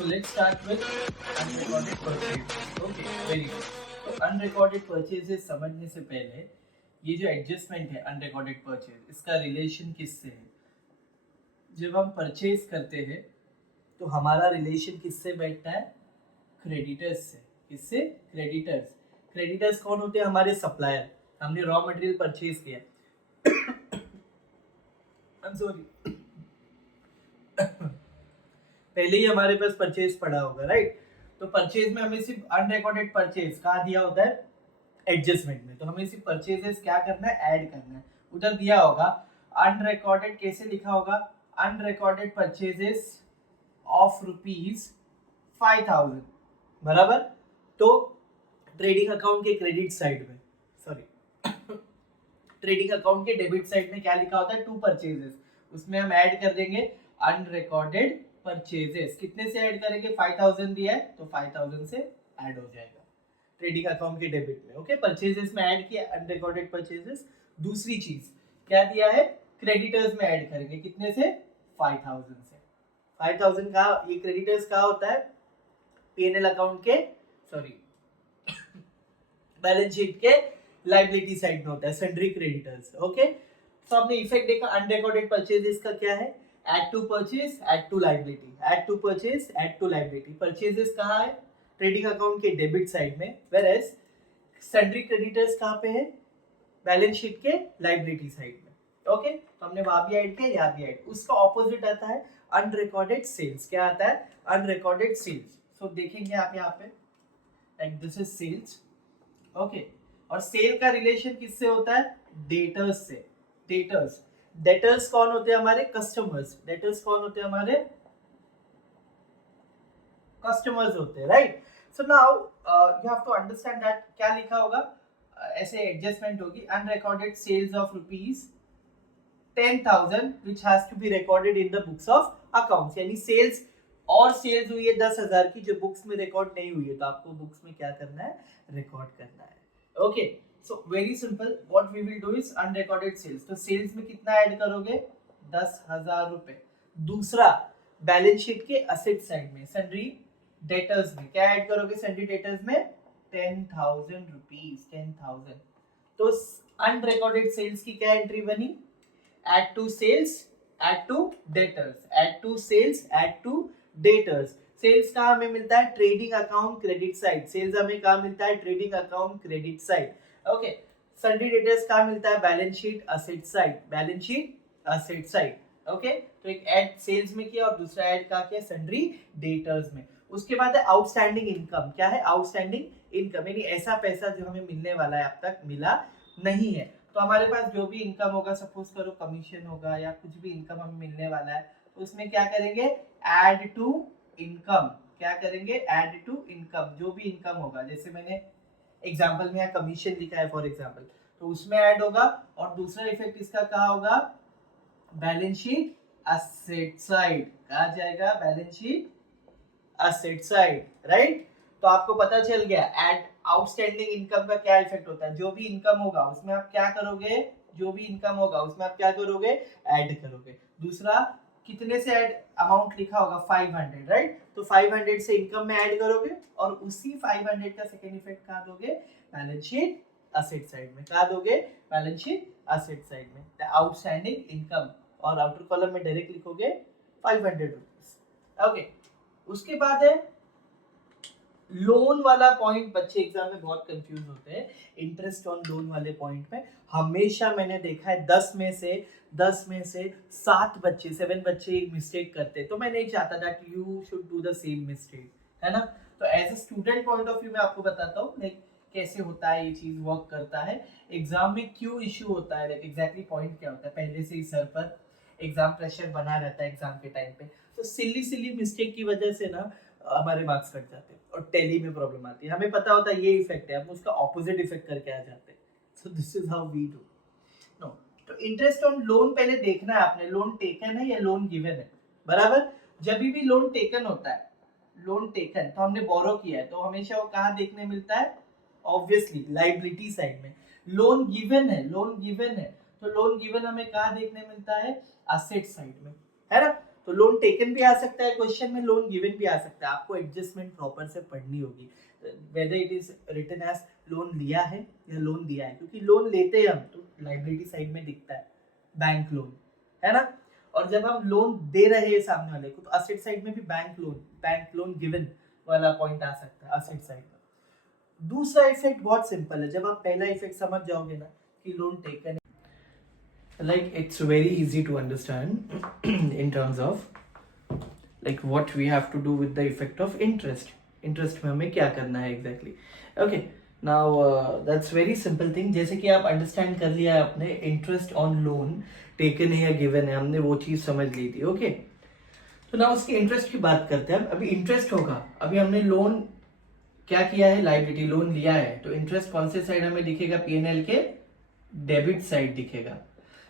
So let's start with unrecorded purchase. Okay, very good. तो unrecorded purchases समझने से पहले ये जो एडजस्टमेंट है अनरिकॉर्डेड परचेज, इसका रिलेशन किससे है? जब हम परचेज करते हैं तो हमारा रिलेशन किससे बैठता है? क्रेडिटर्स से। किससे? क्रेडिटर्स। क्रेडिटर्स कौन होते हैं? हमारे सप्लायर। हमने रॉ मटेरियल परचेज किया, आई एम सॉरी, पहले ही हमारे पास परचेज पड़ा होगा, राइट? तो परचेज में हमें सिर्फ अनरिकॉर्डेड परचेज कहाँ दिया होता है? एडजस्टमेंट में। तो हमें सिर्फ परचेजेस क्या करना है? ऐड करना है। उधर दिया होगा अनरिकॉर्डेड, कैसे लिखा होगा? अनरिकॉर्डेड परचेजेस ऑफ ₹5000, बराबर? तो ट्रेडिंग अकाउंट के क्रेडिट साइड में, सॉरी, ट्रेडिंग अकाउंट के डेबिट साइड में क्या लिखा होता है? To purchases. उसमें हम ऐड कर देंगे अनरिकॉर्डेड परचेजेस। कितने से ऐड करेंगे? 5000 दिया है तो 5000 से ऐड हो जाएगा ट्रेडिंग अकाउंट के डेबिट में। ओके, परचेजेस में ऐड किया अनरिकॉर्डेड परचेजेस। दूसरी चीज क्या दिया है? क्रेडिटर्स में ऐड करेंगे। कितने से? 5000 से। 5000 का ये क्रेडिटर्स का होता है? पीएनएल अकाउंट के, सॉरी, बैलेंस शीट के लायबिलिटी साइड में होता है, सन्ड्री क्रेडिटर्स। ओके, तो आपने इफेक्ट देखा अनरिकॉर्डेड परचेजेस का क्या है? Add to purchase, add to liability, add to purchase, add to liability. Purchases कहाँ है? ट्रेडिंग अकाउंट के डेबिट साइड में, वेयरएज सन्ड्री क्रेडिटर्स कहाँ पे है? बैलेंस शीट के लायबिलिटी साइड में। ओके, तो हमने वहां भी ऐड किया, यहाँ भी ऐड। उसका ऑपोजिट आता है अनरिकॉर्डेड सेल्स। क्या आता है? Unrecorded sales. सो देखेंगे आप यहाँ पे, like this is sales. Okay, और सेल का रिलेशन किससे होता है? डेटर्स से। डेटर्स, डेटर्स कौन होते हैं? हमारे कस्टमर्स। डेटर्स कौन होते हैं? हमारे कस्टमर्स होते हैं, right? So now you have to understand that क्या लिखा होगा, ऐसे एडजस्टमेंट होगी unrecorded sales of ₹10,000 which has to be recorded in the books of accounts। यानी सेल्स और सेल्स हुई है 10,000 की, जो बुक्स में रिकॉर्ड नहीं हुई है, तो आपको बुक्स में क्या करना है? रिकॉर्ड करना है। Okay, so very simple, what we will do is unrecorded sales. तो सेल्स में कितना ऐड करोगे? 10,000 रुपए। दूसरा, बैलेंस शीट के असेट साइड में सन्ड्री डेटर्स में क्या ऐड करोगे? सन्ड्री डेटर्स में 10,000 रुपीज, 10,000। तो अनरिकॉर्डेड सेल्स की क्या एंट्री बनी? add to sales, add to debtors, add to sales, add to debtors। Sales कहाँ हमें मिलता है? Trading account credit side. Sales हमें कहाँ मिलता है? Trading account credit side. Okay, sundry debtors कहाँ मिलता है? Balance sheet asset side. Balance sheet asset side. Okay, तो एक ऐड सेल्स में किया और दूसरा ऐड कहाँ किया? सन्ड्री डेटर्स में। उसके बाद है आउटस्टैंडिंग इनकम। क्या है? आउटस्टैंडिंग इनकम, यानी ऐसा पैसा जो हमें मिलने वाला है, अब तक मिला नहीं है। तो हमारे पास जो भी इनकम होगा, सपोज करो कमीशन होगा या कुछ भी इनकम हमें मिलने वाला है, तो उसमें क्या करेंगे? Add to income. क्या करेंगे? Add to income. जो भी इनकम होगा, जैसे मैंने एग्जांपल में यहाँ कमीशन लिखा है फॉर एग्जांपल, तो उसमें ऐड होगा। और दूसरा इफेक्ट इसका कहाँ होगा? Balance sheet asset side. कहा जाएगा? Balance sheet asset side, right? तो आपको पता चल गया एड आउटस्टैंडिंग इनकम का क्या इफेक्ट होता है। जो भी इनकम होगा उसमें आप क्या करोगे? जो भी इनकम होगा उसमें आप क्या करोगे? ऐड करोगे। दूसरा, कितने से ऐड अमाउंट लिखा होगा? 500, राइट? तो 500 से इनकम में ऐड करोगे और उसी 500 का सेकंड इफेक्ट कहाँ दोगे? बैलेंस शीट असेट साइड में। कहाँ दोगे? बैलेंस शीट असेट साइड में, द आउटस्टैंडिंग इनकम। और आउटर कॉलम में डायरेक्ट लिखोगे 500 रुपीज। ओके, उसके बाद है लोन वाला पॉइंट। बच्चे एग्जाम में बहुत कंफ्यूज होते हैं इंटरेस्ट ऑन लोन वाले पॉइंट में। हमेशा मैंने देखा है 10 में से 7 बच्चे, 7 बच्चे मिस्टेक करते हैं। तो मैं नहीं चाहता था कि you should do the same mistake, है ना? तो as a student point of view मैं आपको बताता हूँ लाइक कैसे होता है, ये चीज वर्क करता है। एग्जाम में क्यों इश्यू होता है, लाइक एग्जैक्टली पॉइंट क्या होता है, पहले से ही सर पर एग्जाम प्रेशर बना रहता है एग्जाम के टाइम पे। तो सिली मिस्टेक की वजह से ना हमारे मार्क्स कट जाते हैं और टैली में प्रॉब्लम आती है। हमें पता होता है ये इफेक्ट है, हम उसका ऑपोजिट इफेक्ट करके आ जाते हैं। So this is how we do. No, तो इंटरेस्ट ऑन लोन पहले देखना है आपने, लोन टेकन है या लोन गिवन है, बराबर? जब भी लोन टेकन होता है, लोन टेकन तो हमने बोरो किया है, तो हमेशा वो कहाँ देखने मिलता है? ऑब्वियसली लायबिलिटी साइड में। लोन गिवन है, लोन गिवन है, तो लोन गिवन हमें कहाँ देखने मिलता है? असेट साइड में, है ना? तो लोन टेकन भी आ सकता है क्वेश्चन में, लोन गिवन भी आ सकता है, आपको एडजस्टमेंट प्रॉपर से पढ़नी होगी whether it is written as loan लिया है या लोन दिया है, क्योंकि लोन लेते हैं हम तो लाइबिलिटी साइड में दिखता है बैंक लोन, है ना, और जब हम लोन दे रहे हैं सामने वाले को तो असेट साइड में भी बैंक लोन गिवन वाला पॉइंट आ सकता है असेट साइड में। दूसरा इफेक्ट बहुत सिंपल है, जब आप पहला इफेक्ट समझ जाओगे ना कि loan taken, like it's very easy to understand in terms of like what we have to do with the effect of interest में हमें क्या करना है exactly. Okay, now that's very simple thing. जैसे कि आप अंडरस्टैंड कर लिया है आपने, इंटरेस्ट ऑन लोन टेकन है या गिवन है, हमने वो चीज समझ ली थी। ओके, तो ना उसके इंटरेस्ट की बात करते हैं। अभी इंटरेस्ट होगा, अभी हमने लोन क्या किया है, लाइबिलिटी लोन लिया है, तो इंटरेस्ट कौन से साइड हमें दिखेगा, पीएनएल के डेबिट साइड दिखेगा।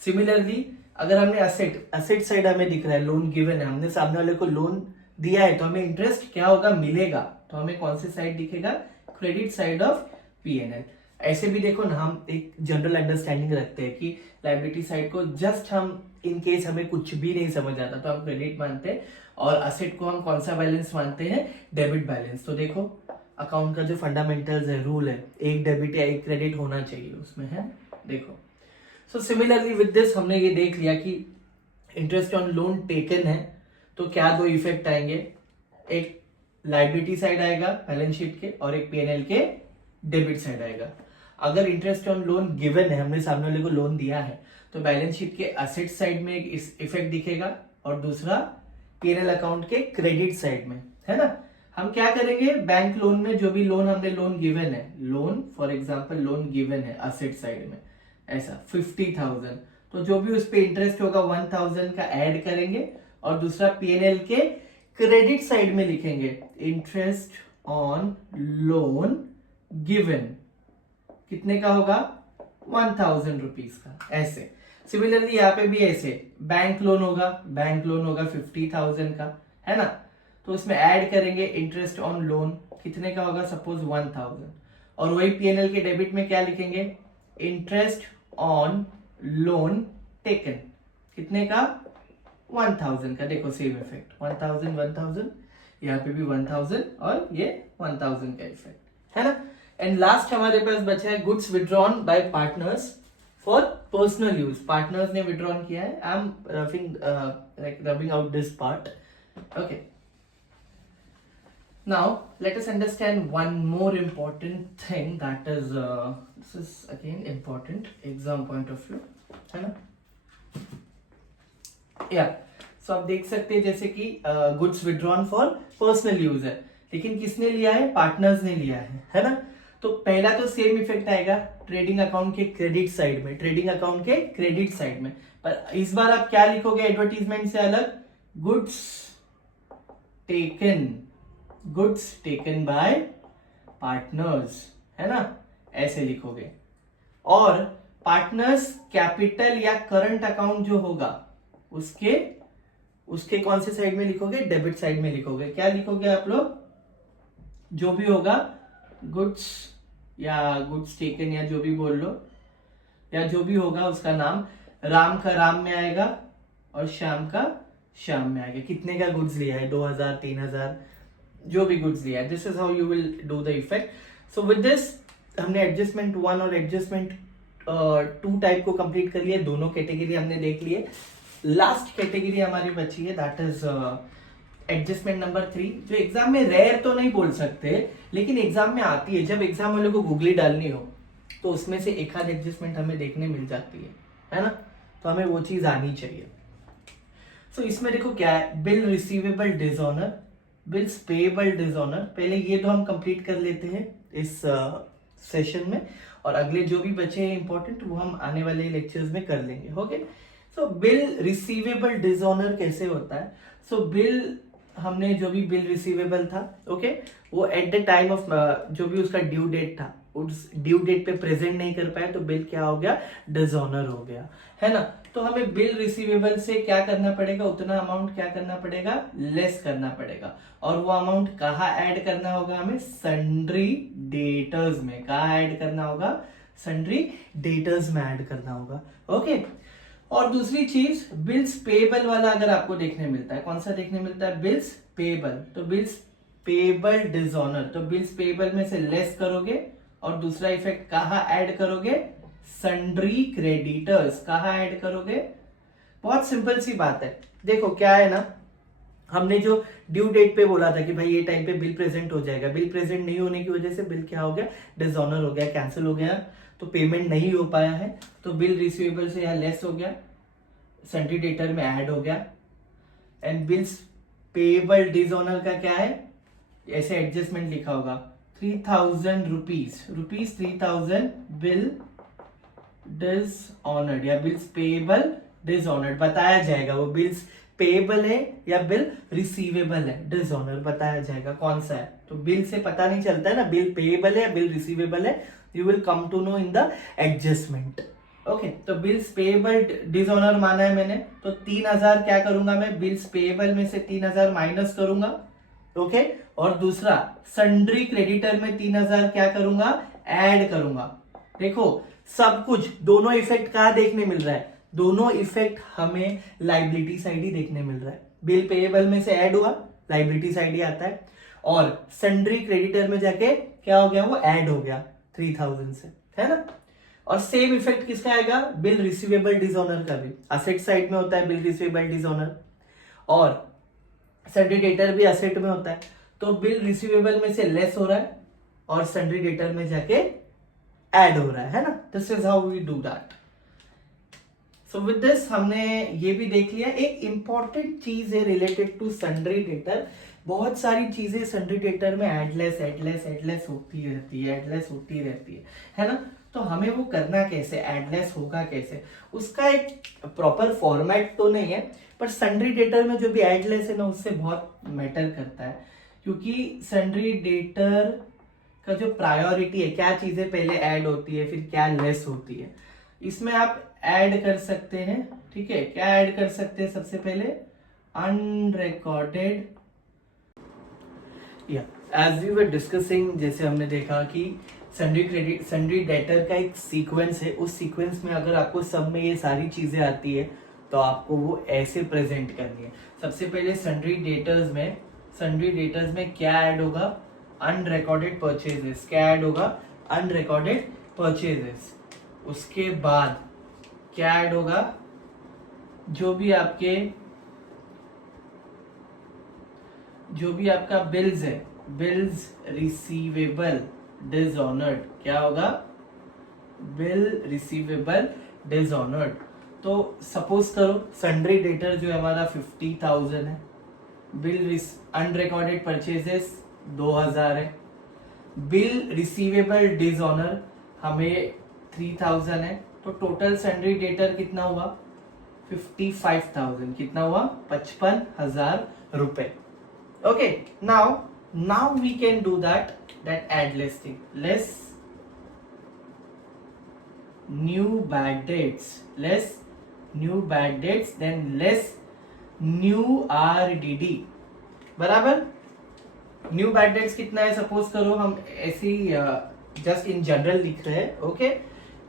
सिमिलरली अगर हमने असेट साइड हमें दिख रहा है, लोन गिवन है, हमने सामने वाले को लोन दिया है, तो हमें इंटरेस्ट क्या होगा, मिलेगा, तो हमें कौन से साइड दिखेगा, क्रेडिट साइड ऑफ पीएनएल। ऐसे भी देखो ना, हम एक जनरल अंडरस्टैंडिंग रखते हैं कि लाइबिलिटी साइड को जस्ट हम इन केस हमें कुछ भी नहीं समझ आता तो हम क्रेडिट मानते हैं, और असेट को हम कौन सा बैलेंस मानते हैं, डेबिट बैलेंस। तो देखो अकाउंट का जो फंडामेंटल्स है, रूल है, एक डेबिट या एक क्रेडिट होना चाहिए उसमें, है। देखो सो सिमिलरली विद दिस हमने ये देख लिया कि इंटरेस्ट ऑन लोन टेकन है तो क्या दो इफेक्ट आएंगे, एक लाइबिलिटी साइड आएगा बैलेंस शीट के और एक पीएनएल के डेबिट साइड आएगा। अगर इंटरेस्ट ऑन लोन गिवन है, हमने सामने वाले को लोन दिया है, तो बैलेंस शीट के असेट साइड में एक इफेक्ट दिखेगा और दूसरा पीएनएल अकाउंट के क्रेडिट साइड में, है ना। हम क्या करेंगे, बैंक लोन में जो भी लोन हमने लोन गिवन है, loan for example loan given है असेट साइड में ऐसा 50,000, तो जो भी उस पे इंटरेस्ट होगा 1,000 का ऐड करेंगे और दूसरा पीएनएल के क्रेडिट साइड में लिखेंगे इंटरेस्ट ऑन लोन गिवन, कितने का होगा, 1,000 रुपीज का। ऐसे सिमिलरली यहाँ पे भी ऐसे बैंक लोन होगा 50,000 का, है ना, तो उसमें ऐड करेंगे इंटरेस्ट ऑन लोन, कितने का होगा, सपोज 1,000, और वही पीएनएल के डेबिट में क्या लिखेंगे, इंटरेस्ट ऑन लोन टेकन, कितने का, 1,000 का। देखो सेम इफेक्ट, 1,000 यहाँ पे भी 1,000 और ये 1,000 का इफेक्ट, है ना। एंड लास्ट हमारे पास बचा है goods withdrawn bye partners for personal use. Partners ने विड्रॉन किया है, I am rubbing out this part. Okay, now let us understand one more important thing, that is this is again important exam point of view, है ना। या सो आप देख सकते हैं जैसे कि goods withdrawn for personal use है, लेकिन किसने लिया है, पार्टनर्स ने लिया है ना। तो पहला तो सेम इफेक्ट आएगा ट्रेडिंग अकाउंट के क्रेडिट साइड में, ट्रेडिंग अकाउंट के क्रेडिट साइड में, पर इस बार आप क्या लिखोगे एडवर्टीजमेंट से अलग, गुड्स टेकन बाय पार्टनर्स, है ना, ऐसे लिखोगे। और पार्टनर्स कैपिटल या करंट अकाउंट जो होगा उसके कौन से साइड में लिखोगे, डेबिट साइड में लिखोगे। क्या लिखोगे आप लोग, जो भी होगा गुड्स या गुड्स टेकन या जो भी बोल लो, या जो भी होगा उसका नाम, राम का राम में आएगा और श्याम का श्याम में आएगा। कितने का गुड्स लिया है, 2,000 3,000 जो भी गुड्स लिया है, this is how you will do the effect. So with this हमने एडजस्टमेंट 1 और एडजस्टमेंट 2 टाइप को कंप्लीट कर लिया, दोनों कैटेगरी हमने देख लिए। लास्ट कैटेगरी हमारी बची है, दैट इज एडजस्टमेंट नंबर 3, जो एग्जाम में रेयर तो नहीं बोल सकते लेकिन एग्जाम में आती है। जब एग्जाम वाले को गूगली डालनी हो तो उसमें से एक आध एडजस्टमेंट हमें देखने मिल जाती है ना, तो हमें वो चीज आनी चाहिए। सो इसमें देखो क्या है, bill receivable dishonour, bills payable dishonour, पहले ये तो हम कंप्लीट कर लेते हैं इस सेशन में, और अगले जो भी बचे हैं इंपॉर्टेंट वो हम आने वाले लेक्चर्स में कर लेंगे। ओके, सो बिल रिसीवेबल डिसऑनर कैसे होता है। सो बिल हमने जो भी बिल रिसीवेबल था, ओके, वो एट द टाइम ऑफ जो भी उसका ड्यू डेट था, उस ड्यू डेट पे प्रेजेंट नहीं कर पाया तो बिल क्या हो गया, डिसऑनर हो गया, है ना। तो हमें बिल रिसीवेबल से क्या करना पड़ेगा, उतना अमाउंट क्या करना पड़ेगा, लेस करना पड़ेगा, और वो अमाउंट कहाँ ऐड करना होगा, हमें सन्ड्री डेटर्स में। कहाँ ऐड करना होगा, सन्ड्री डेटर्स में ऐड करना होगा। ओके, और दूसरी चीज बिल्स पेबल वाला अगर आपको देखने मिलता है, कौन सा देखने मिलता है, बिल्स पेबल, तो बिल्स पेबल डिसऑनर, तो बिल्स पेबल में से लेस करोगे और दूसरा इफेक्ट कहाँ ऐड करोगे, सन्ड्री क्रेडिटर्स, कहाँ ऐड करोगे, बहुत सिंपल सी बात है। देखो क्या है ना, हमने जो ड्यू डेट पे बोला था कि भाई ये टाइम पे बिल प्रेजेंट हो जाएगा, बिल प्रेजेंट नहीं होने की वजह से बिल क्या हो गया, डिसऑनर हो गया, कैंसिल हो गया, तो पेमेंट नहीं हो पाया है, तो बिल रिसीवेबल से यहाँ लेस हो गया, सन्ड्री डेटर में ऐड हो गया, एंड बिल्स पेबल डिसऑनर का क्या है, ऐसे एडजस्टमेंट लिखा होगा 3000 रुपीज 3000 बिल डिसऑनर्ड या बिल्स पेबल डिसऑनर्ड बताया जाएगा, वो बिल्स पेबल है या बिल रिसीवेबल है, डिसऑनर बताया जाएगा कौन सा है। तो बिल से पता नहीं चलता है ना बिल पेबल है या बिल रिसीवेबल है, you will come to know in the adjustment. Okay, तो बिल्स पेबल डिसऑनर माना है मैंने, तो 3000 क्या करूंगा मैं, बिल्स पेबल में से 3000 माइनस करूंगा, ओके, और दूसरा सन्ड्री क्रेडिटर में 3000 क्या करूंगा, ऐड करूंगा। देखो सब कुछ दोनों इफेक्ट कहां देखने मिल रहा है, दोनों इफेक्ट हमें लाइबिलिटी साइड ही देखने मिल रहा है, बिल पेएबल में से ऐड हुआ, लाइबिलिटी साइड ही आता है, और सन्ड्री क्रेडिटर में जाके क्या हो गया, वो ऐड हो गया 3000 से, है ना। और सेम इफेक्ट किसका आएगा, बिल रिसीवेबल डिसऑनर का भी, असेट साइड में होता है बिल रिसीवेबल डिसऑनर, और सन्ड्री डेटर भी असेट में होता है, तो बिल रिसीवेबल में से लेस हो रहा है और सन्ड्री डेटर में जाके ऐड हो रहा है ना। This is how we do that. So with this हमने ये भी देख लिया। एक इंपॉर्टेंट चीज है रिलेटेड टू सन्ड्री डेटर, बहुत सारी चीजें सन्ड्री डेटर में एडलेस एडलेस एडलेस होती रहती है, एडलेस होती रहती है ना। तो हमें वो करना कैसे, एडलेस होगा कैसे, उसका एक प्रॉपर फॉर्मेट तो नहीं है, पर सन्ड्री डेटर में जो भी एडलेस है ना उससे बहुत मैटर करता है, क्योंकि सन्ड्री डेटर का जो प्रायोरिटी है, क्या चीजें पहले ऐड होती है फिर क्या लेस होती है, इसमें आप ऐड कर सकते हैं, ठीक है। क्या ऐड कर सकते हैं, सबसे पहले अनरिकॉर्डेड, या एज वी वर डिस्कसिंग, जैसे हमने देखा कि सन्ड्री डेटर का एक सीक्वेंस है, उस सीक्वेंस में अगर आपको सब में ये सारी चीजें आती है तो आपको वो ऐसे प्रेजेंट करनी है। सबसे पहले सन्ड्री डेटर्स में क्या ऐड होगा, अनरिकॉर्डेड परचेजेस, क्या ऐड होगा, अनरिकॉर्डेड परचेजेस। उसके बाद क्या ऐड होगा, जो भी आपका बिल्स है, बिल्स रिसीवेबल डिसऑनर्ड, क्या होगा, बिल रिसीवेबल डिसऑनर्ड। तो सपोज करो सन्ड्री डेटर जो हमारा 50,000 है, बिल अनरिकॉर्डेड परचेजेस 2000 है, बिल रिसीवेबल डिसऑनर हमें 3000 है, तो टोटल सन्ड्री डेटर कितना हुआ, 55,000, कितना हुआ, 55,000 रुपए। Okay, now we can do that add less thing, less new bad dates, then less new RDD, बराबर। न्यू बैड डेट्स कितना है, सपोज करो हम ऐसे ही जस्ट इन जनरल लिख रहे हैं, ओके।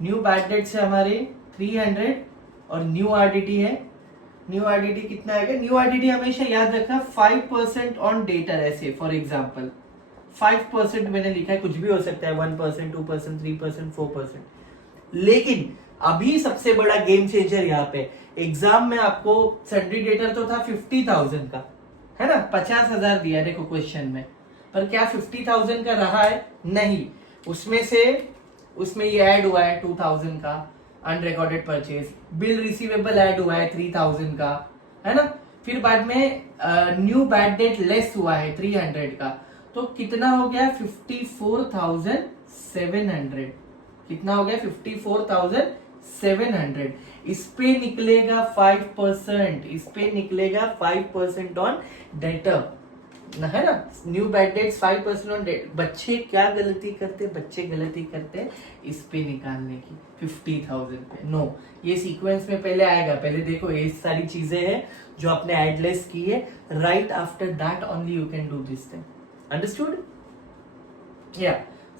न्यू बैड डेट्स है हमारे 300 और न्यू आरडीडी है, न्यू आरडीडी कितना आएगा, न्यू आरडीडी हमेशा याद रखना 5% ऑन डेटर, ऐसे फॉर एग्जांपल 5% मैंने लिखा है, कुछ भी हो सकता है, 1%, 2%, 3%, 4%। लेकिन अभी सबसे बड़ा गेम चेंजर यहाँ पे, एग्जाम में आपको सन्ड्री डेटर तो था 50,000 का, है ना, 50,000 दिया देखो क्वेश्चन में, पर क्या 50,000 का रहा है, नहीं, उसमें ये ऐड हुआ है 2,000 का unrecorded purchase, bill receivable add हुआ है 3,000 का, है ना, फिर बाद में न्यू बैड डेट लेस हुआ है 300 का, तो कितना हो गया 54,700, कितना हो गया 54,700। इस पे निकलेगा 5% ऑन डेटर, है ना, new bad debts 5% on debt. बच्चे क्या गलती करते, इस पे निकालने की 50,000 पे, नो, ये सीक्वेंस में पहले आएगा, पहले देखो ये सारी चीजें हैं जो आपने एडलेस की है, right after that only you can do this thing, understood, या।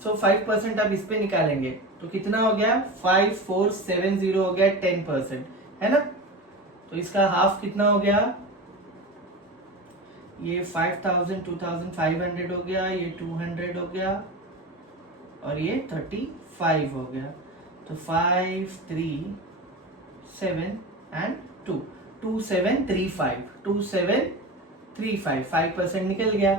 सो 5% आप इस पे निकालेंगे तो कितना हो गया, 5470 हो गया 10%, है ना। तो इसका हाफ कितना हो गया, ये 5000 2500 हो गया, ये 200 हो गया और ये 35 हो गया। तो 5 3 7 एंड 2 2735 2735 5% निकल गया।